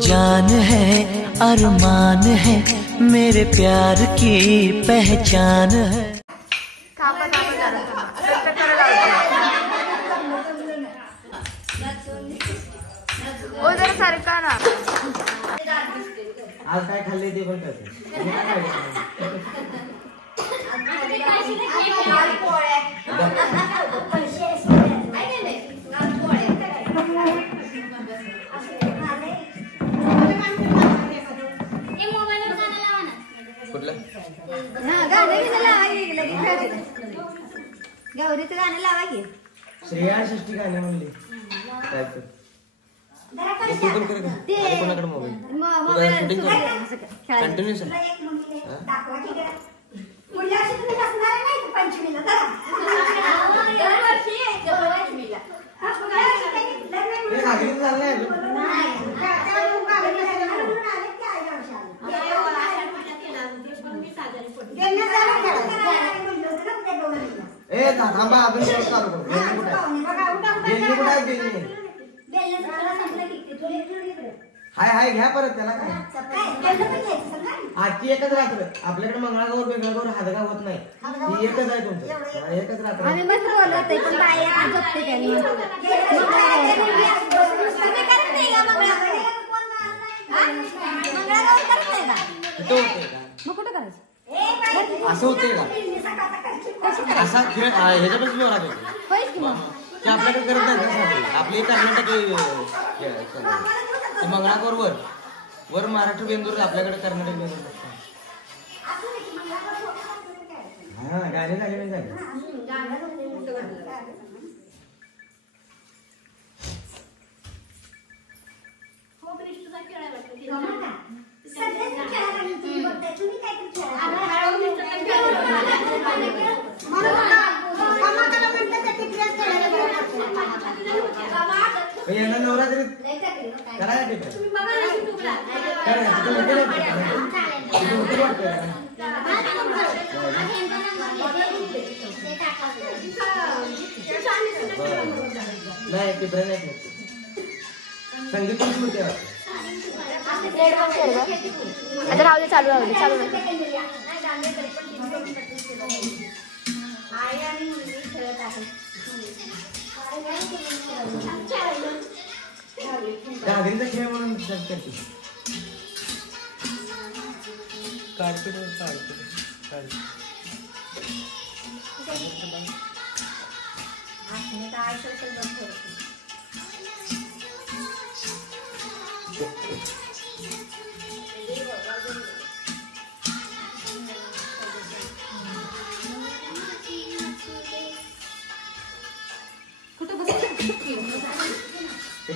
जान है अरमान है मेरे प्यार की पहचान है। उधर सरका ना आज काय खाल्ले ते पण करते गौरीचं गाणं लावा की श्रेया षष्टी गाणे म्हणले काय तर तू पण कर कोणाकडे मोबाईल शूटिंग कर कंटिन्यू थांबा अजून चालू हाय हाय घ्या परत त्याला काय आजची एकच रात्र आपल्याकडे मंगळागौर वेगळागौर हादगाव होत नाही ही एकच आहे तुमचं एकच रात्र असं होतंय का असा खेळ ह्याच्यापासून ते आपल्याकडे करत नाही आपली कर्नाटक मंगळागौर वर महाराष्ट्र बेंदूर आपल्याकडे कर्नाटक बेंदूर हा गाणे झाले नाही झाले यांना नवरात्रीत करायला नाही टिपऱ्या नाही संगीत आता राहू दे चालू राहू दे चालू घागरीचा खेळ म्हणून करते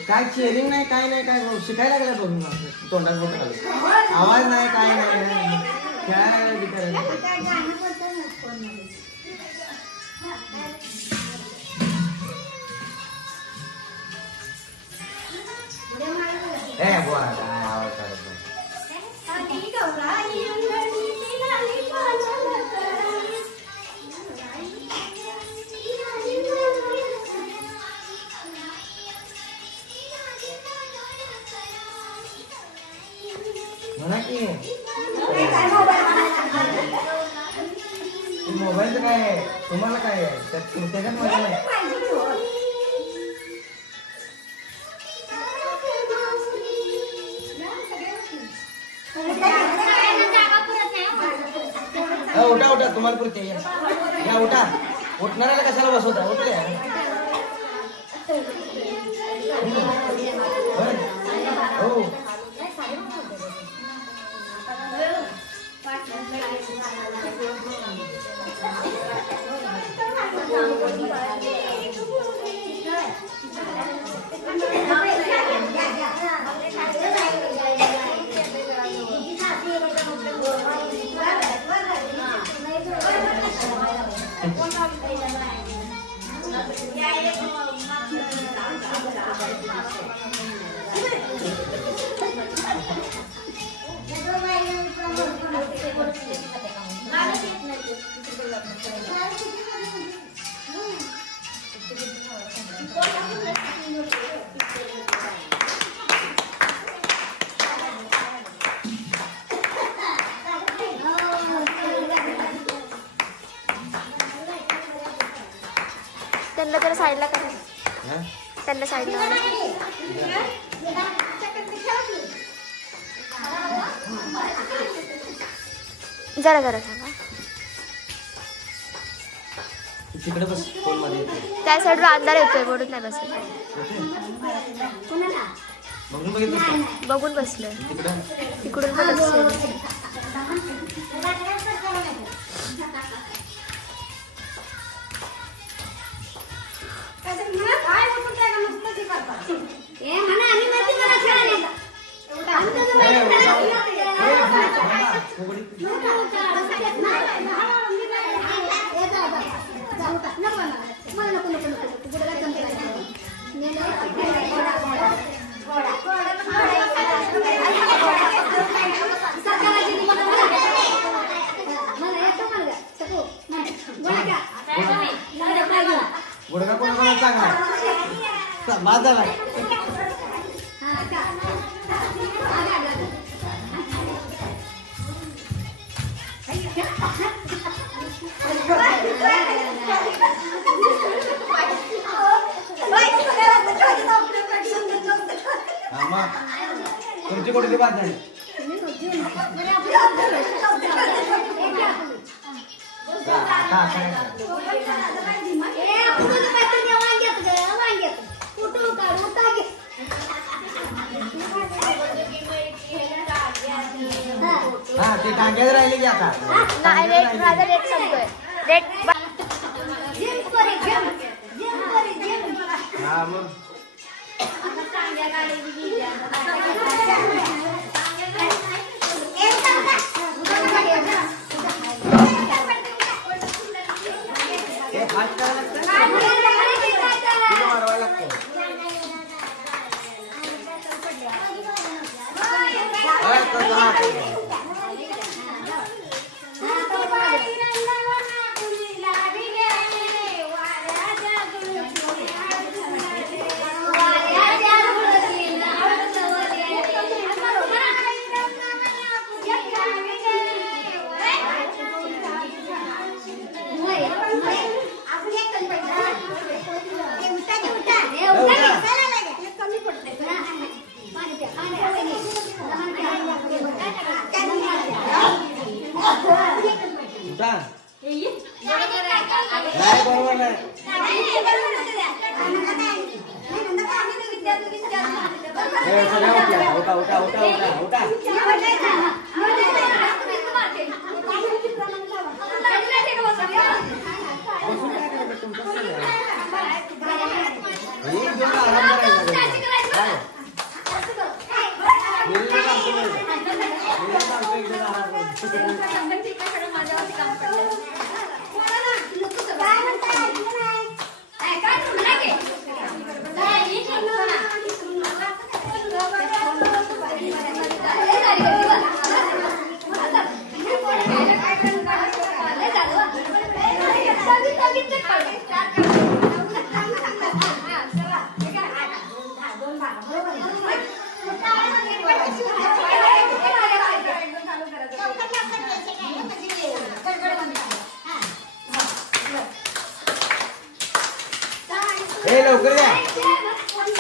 काय चेअरिंग नाही काय नाही काय शिकायला लागला बघून तोंडात बोट आलं आवाज नाही काय नाही खेळायला आवाज म्हणा की मोबाईलचं काय आहे तुम्हाला काय आहे त्याच्यात मजा नाही उठा उठा तुम्हाला पुरते या उठा उठणाऱ्याला कशाला बसवता उठले हो जरा साईडला करा, हा? त्यांना साईडला करा. जरा जरा थांबा. तिकडे बस फोन मध्ये येते. त्या साईडवर अंधार येतोय म्हणून नाही बसत. बघून बघितलं बघून बसलोय. तिकडं तिकडून पण बसलोय. गुडघा कोणाला चांगला बाद झाला. तुमची कुठली बाद झाली. हा ते टांग्यात राहिले की आता नाही, रेट माझा रेट संपतोय. रेट हा मग हे हात करायला लागतं, मारवायला लागतं. नाही बरोबर नाही. सगळ्या उठा उठा उठा उठा उठा. हे लवकर द्या.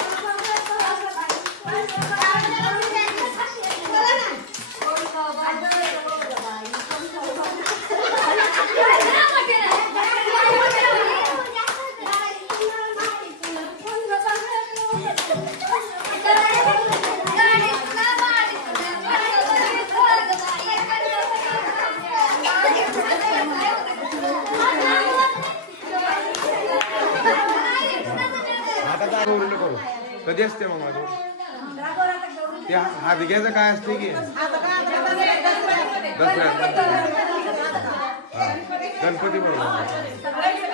कधी असते मग माझं ते हादग्याचं काय असते की दसऱ्यात गणपती बरोबर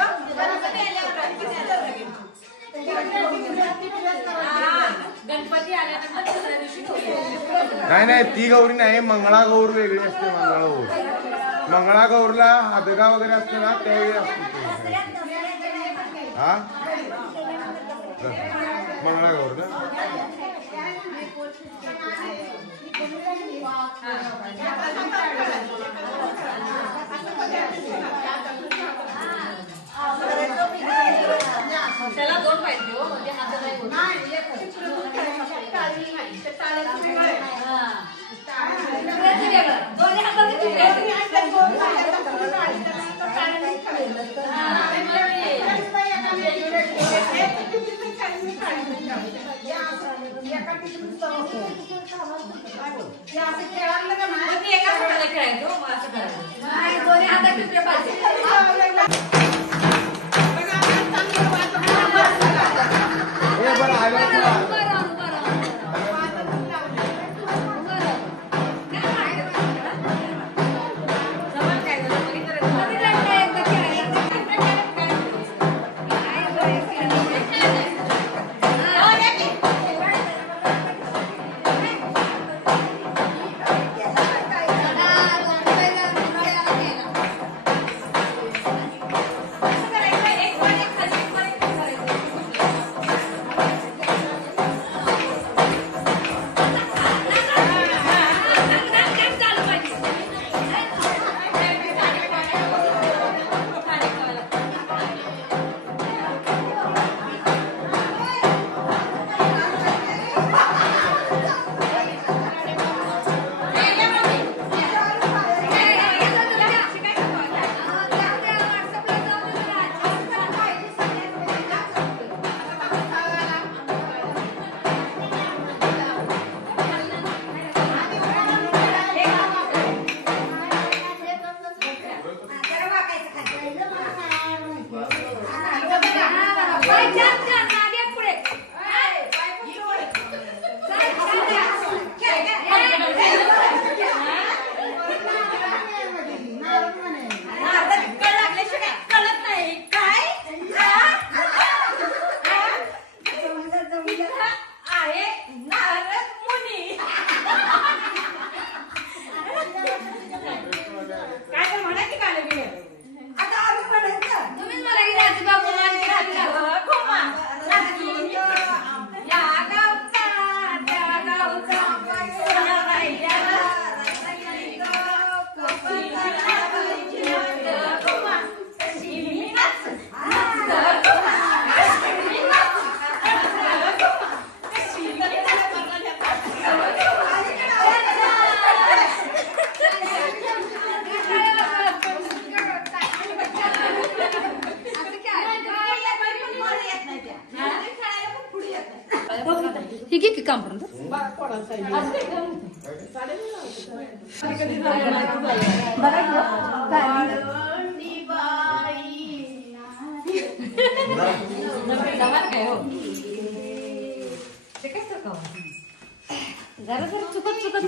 नाही नाही ती गौरी नाही मंगळागौर वेगळी असते. मंगळागौरला हादगा वगैरे असते ना त्यावेळी असते. हा मंगळागौर ना काम करून जरा जरा चुकत चुकत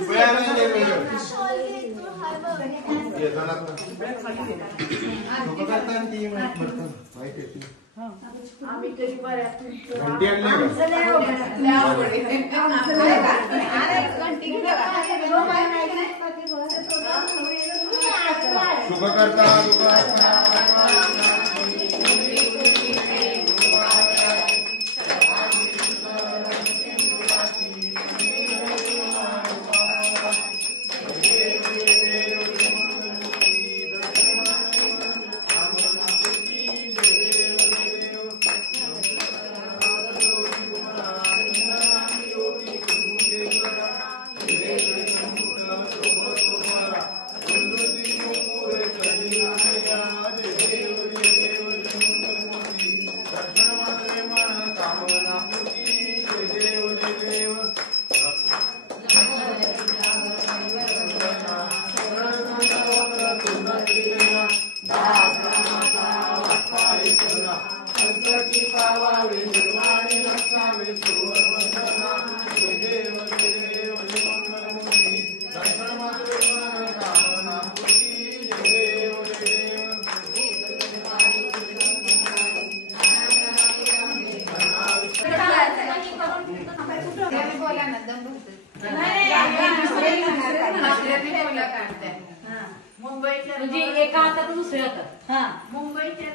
म्हणजे एका हातात दुसऱ्या हातात हा मुंबईच्या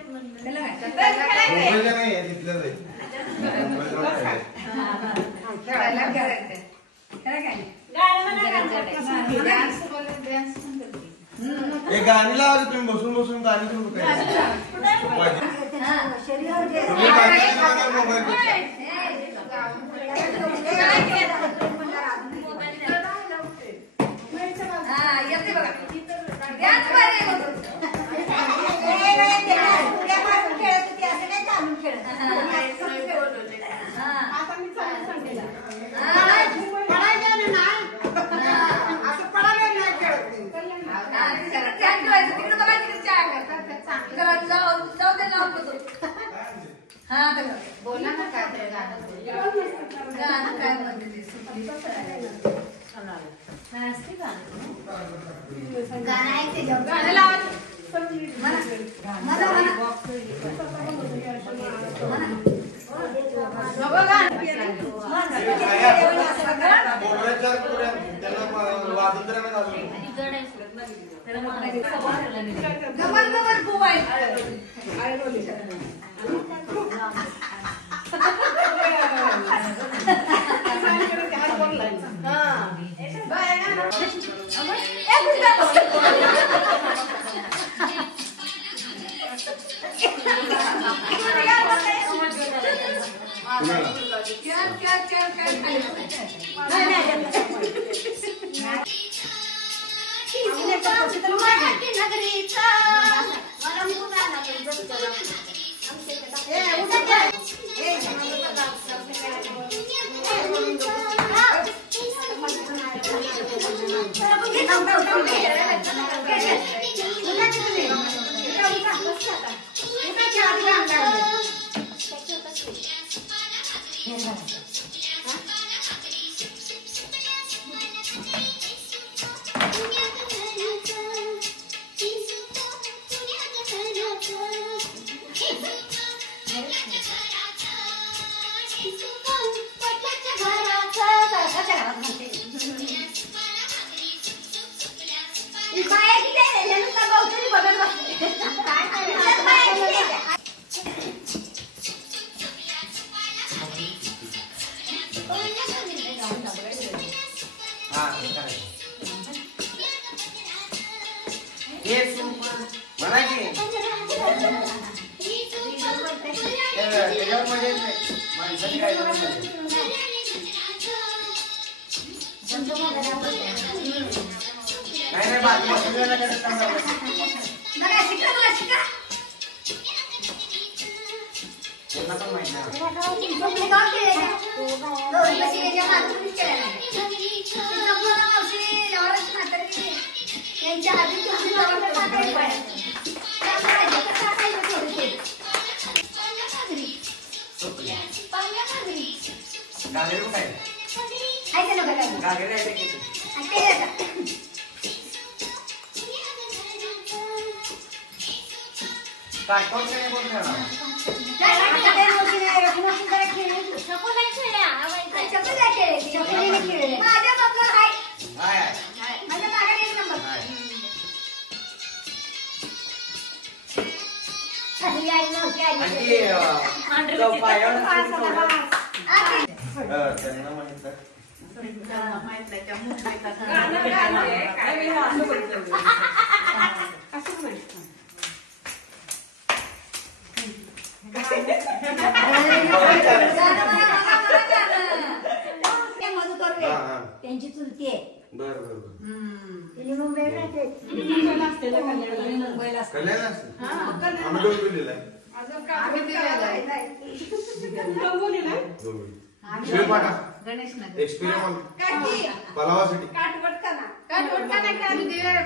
गाणी लावा तुम्ही बसून बसून गाणी सुरू करा त्यांची चुलती आहे. तिने मुंबईला राहते. मुंबईला असते.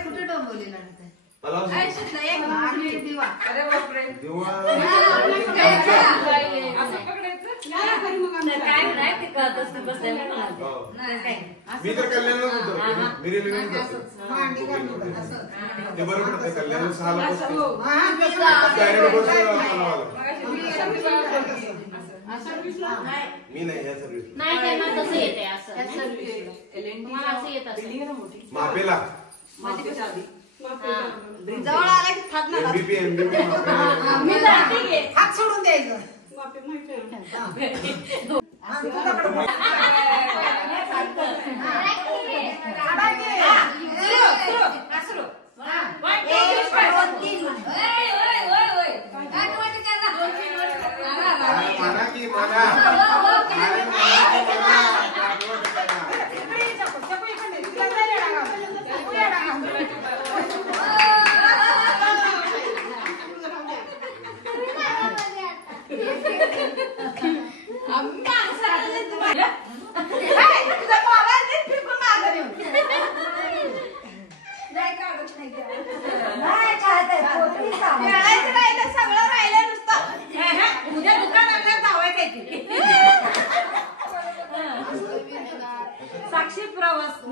कुठे डोंबवलेला मी तर कल्याणला होतो. मी रेल्वेने जातो. ते बरोबर आहे. कल्याण 6 ला मी नाही या सर्व्हिस मापेला जवळ आला की थाट ना एमबीपी हात सोडून द्यायचं.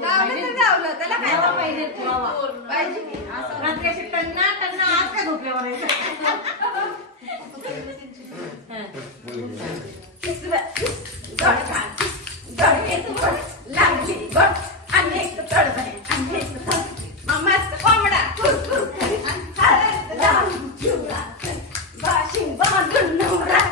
त्याला काय पाहिजे पाहिजे की रात्री अशी टन्ना टन्ना आज काय झोपल्यावर लागली बघ अनेक तडफे अनेक मस्त कोंबडा बाशिंग बांधून नवरा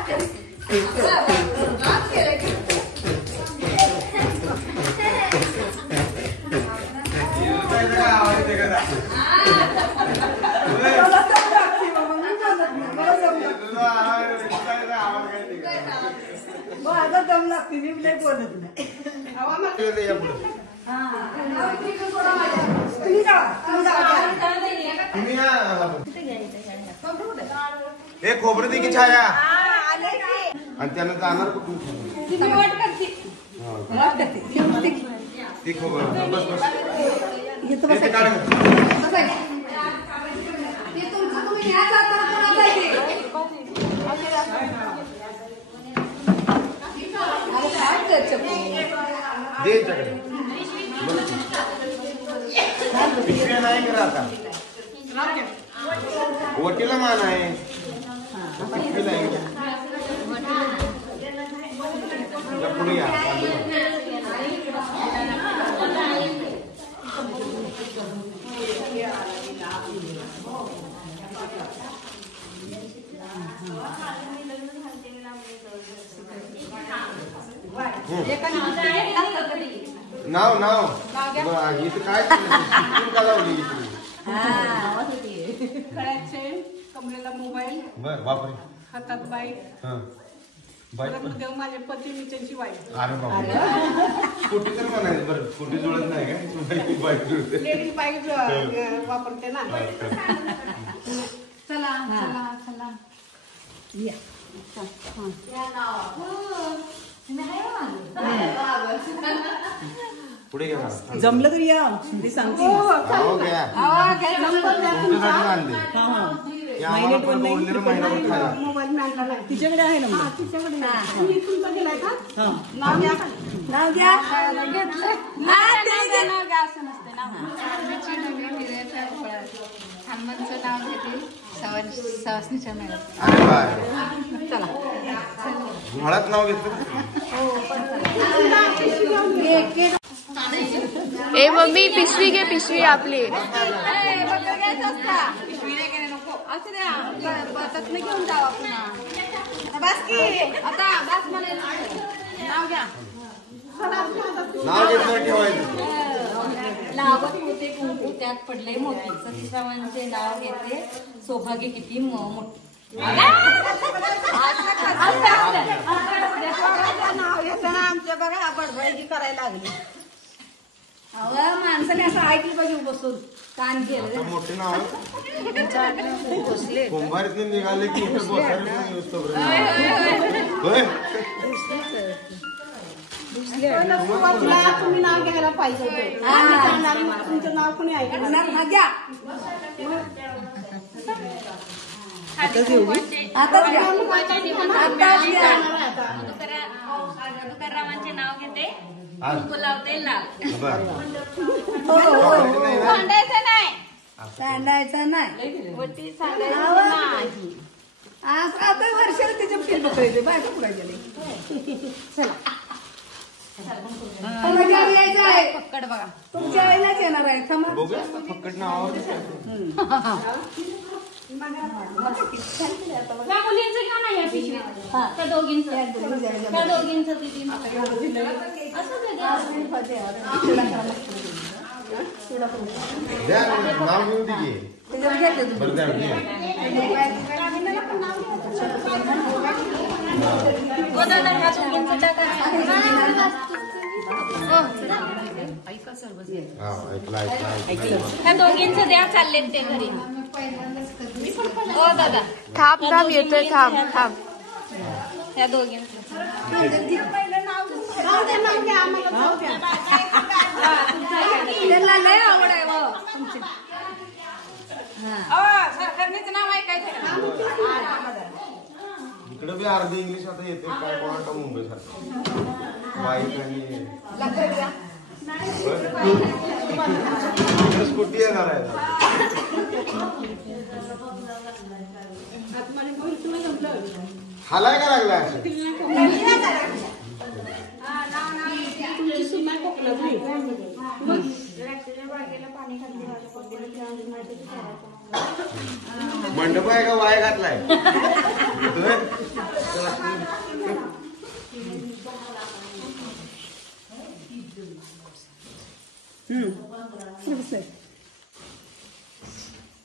दम लागते मी नाही बोलत नाही हे खोबरं दे की छाया आणि त्यानं जाणार कुठून ती खोबरं बस बस इथे काढ दे पिशव्या नाही करा आता वटीला मान आहे पुढे या नाव नाव इथं काय लावली कमरेला मोबाईल बर बापरे हातात बाईक देव माझे पती मी त्यांची वाईफ अरे बाबा स्कूटी तर म्हणायचं बरं स्कूटी जुळत नाही का बाईक जुळते लेडीज बाईक वापरते ना चला चला चला पुढे घ्या जमलं तर या मी सांगते मोबाईल मिळाला नाही तिच्याकडे आहे ना तिच्याकडे तुम्ही तुमचा दिलाय का नाव घ्या नाव घ्या हनुमानचं नाव घेते सवासनीच्या मेळ्यात चला म्हाळात नाव घेतलं ए मम्मी पिशवी घे पिशवी आपली घेऊन जाऊ बस की आता बस मला नाव घ्या नाव घेतलं ठेवायचं लावत होते कुंकू त्यात पडले मोती सतीसावांचे नाव घेते सौभाग्य किती मोठे नाव येताना आमच्या बघा बडबडायची करायला लागली माणसाने असं ऐकलं पाहिजे बसून कान केलं मोठे नाव कुंभारीतून निघाले की तुम्ही नाव घ्यायला पाहिजे तुमचं नाव कोणी ऐकणार घ्या तुकारामांचे नाव घेते कुंकू लावते लाल सांडायचं नाही सांडायचं नाही वटी सांडायचं नाही आज आता वर्षाला तिच्या फिर पकडायचे बायका पुढे गेले चला यायचं आहे पक्कड बघा तुमच्या वेळेलाच येणार आहे थांबा फक्कड नावावर त्या मुलींचं का नाही या पिशवीत त्या दोघींचं किती द्या नाव घेऊन दे बरं द्या त्या दोघींचं द्या चाललेत ते घरी ओ दादा थांब थांब येतोय थांब थांब त्या दोघींचं त्यांना लय आवड आहे तुमची सरकारनेच नाव ऐकायचं इकडे बी अर्धे इंग्लिश आता येते काय कोणाला मुंबई सारखं बाईक आणि स्कूटी येणार आहे. हालाय का लागलाय मंडप आहे का वाय घातलाय?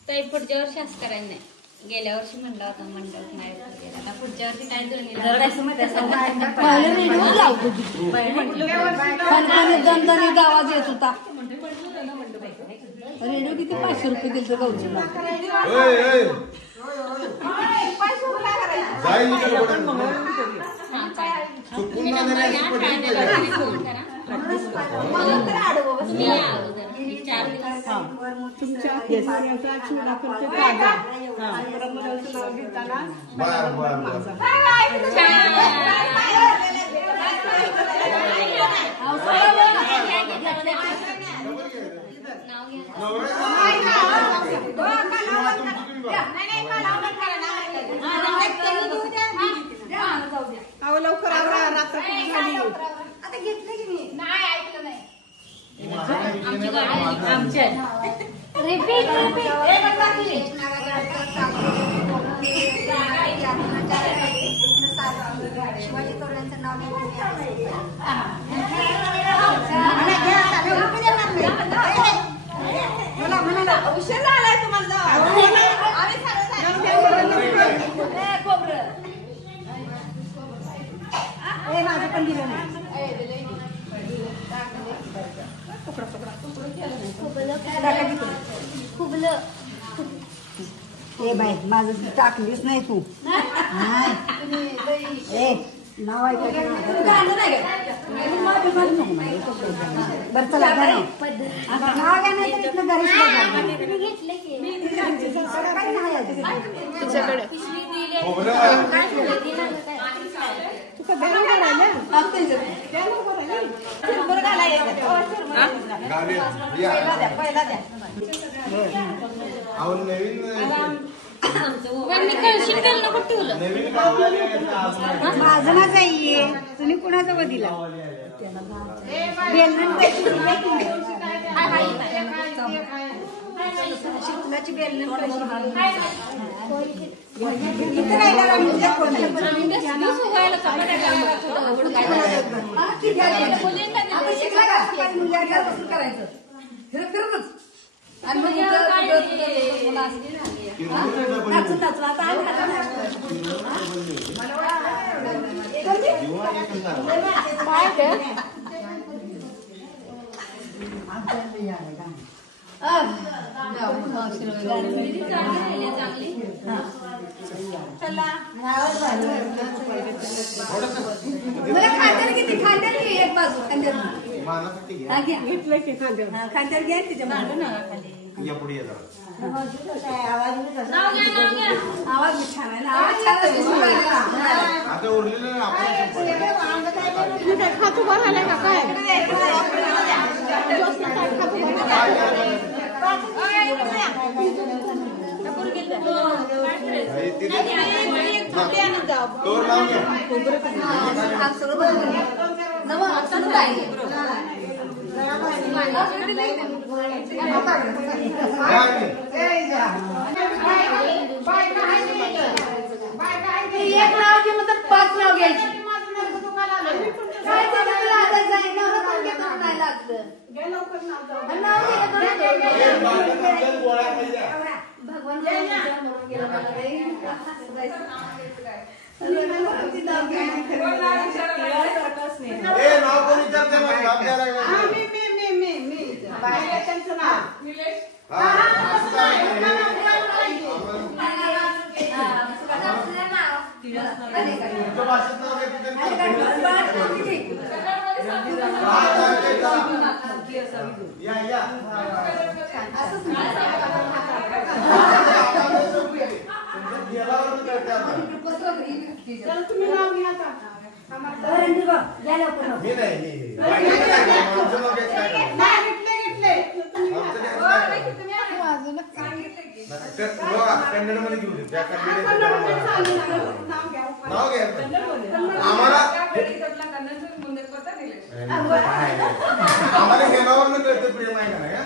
ताई पुढच्या वर्षी असं करायला नाही. गेल्या वर्षी म्हणला होता मंडप नाही आता पुढच्या वर्षी काय दणदणीत आवाज येत होता. रेडिओ किती 500 रुपये दिले गावचीला. लवकर रात्र आता घेतलं की मी नाही ऐकलं नाही. शिवाजी तोरणांचं नाव उशीर झालाय तुम्हाला. माझं पण दिलं नाही. ए बाई माझं टाकलीच नाही तू. नाव ऐकायचं बरं चला नाव घ्या नाही तर इथलं घरीच माझं ना जाईये तुम्ही कुणाचा दिला. शिकलाची बेल करायचं आणि मग खांद्याला किती खांद्याला एक बाजू घेतलं की खांद्याला घ्या तिच्या आवाज छान आहे ना. आवाज खातू बघायला का काय एक नाव घे मग 5 नाव घ्यायची. तुम्ही नाव घ्या. मी नाही बाकीचं काय करणार? आमचं नाव घ्यायचं काय करणार? आमचं घ्यायचं काय करणार? तर बघा, कन्नडमध्ये घेऊ दे. त्या कन्नडीचं नाव घ्यायचं आम्हाला हे नावावरनं कळतं प्रेम आहे का नाही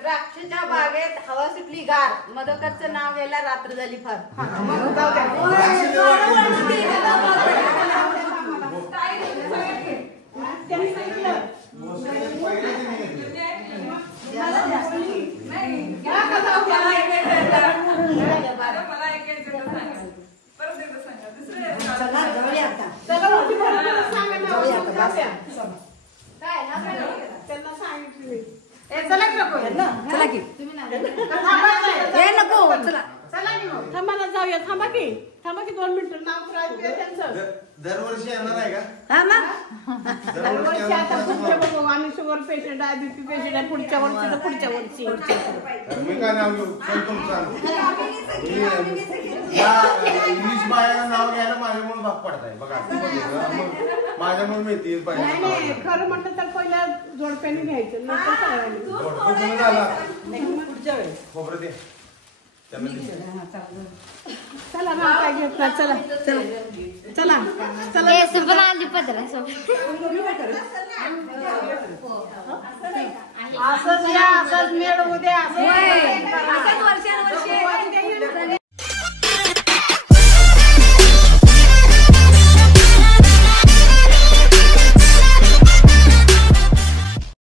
द्राक्षाच्या बागेत हवा सुटली गार, मधोकरचं नाव घ्यायला रात्र झाली फार. थांबा की 2 मिनिटं. नाव त्यांचं दरवर्षी येणार आहे का? दरवर्षी आता पुढच्या बघू. आम्ही शुगर पेशंट आहे, बीपी पेशंट आहे. पुढच्या वर्षी मी काय नाव घेऊ? तुमचं इंग्लिश बाया नाव घ्यायला माझ्यामुळे भाग पडताय बघा. माझ्यामुळे मिळतील नाही, खरं म्हटलं तर पहिल्या जोडप्याने घ्यायचं, नंतर सगळ्यांनी. झाला पुढच्या वेळेस खोबरं दे. चला ना, काय घेतला. चला चला चला चला. असंच या, असंच मेळ उद्या.